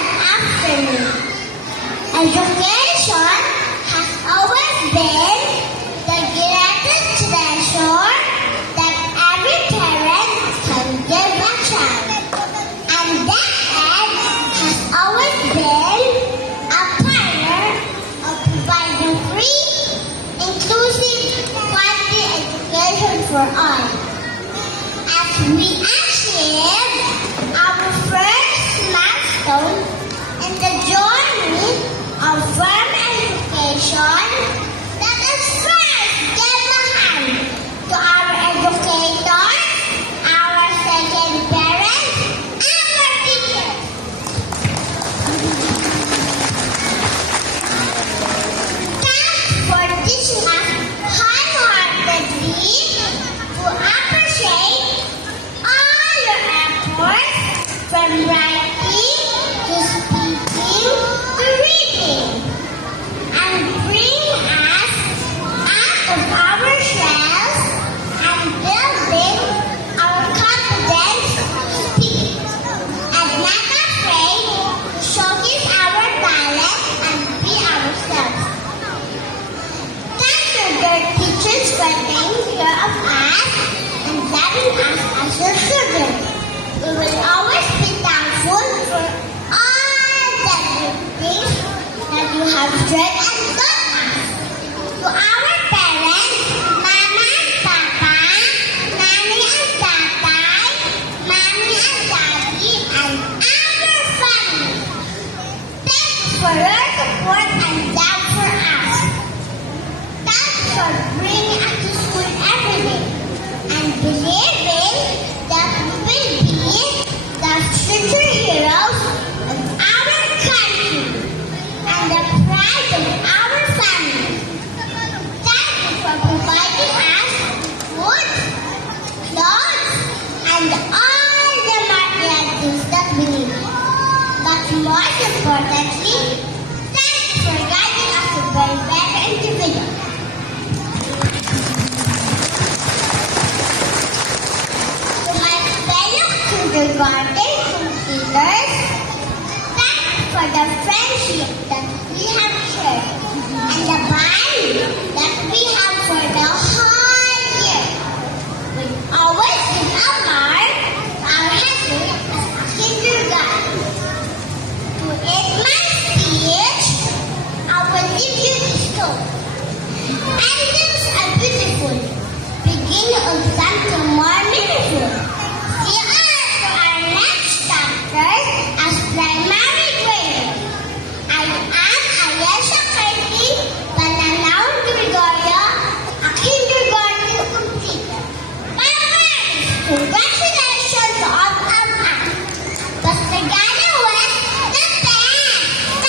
Good afternoon. Education has always been the greatest treasure that every parent can give a child. And that has always been a pioneer of providing free, inclusive, quality education for all. As we achieve our first milestone in the journey of firm education, let us first give a hand to our educators, our second parents, and our teachers. Thanks for teaching us wholeheartedly to appreciate all your efforts from writing to speaking to reading and bring us out of our shells and building our confidence to speak and not afraid to showcase our talent and be ourselves. Thank you, dear teachers, for taking care of us and loving us as your children. We will always be thankful for all the good things that you have shared and taught us. To our parents, Mama and Papa, Nanny and Tatay, Mommy and Daddy, and our family. Thanks for your support and love for us. Thanks for bringing us to school every day and believing that we will be the future heroes of our country and the pride of our family. Thank you for providing us food, clothes, and all the material things that we need. But most importantly, thank you for guiding us to be better individuals. To my fellow kindergarten computers, thanks for the friendship that we have shared and the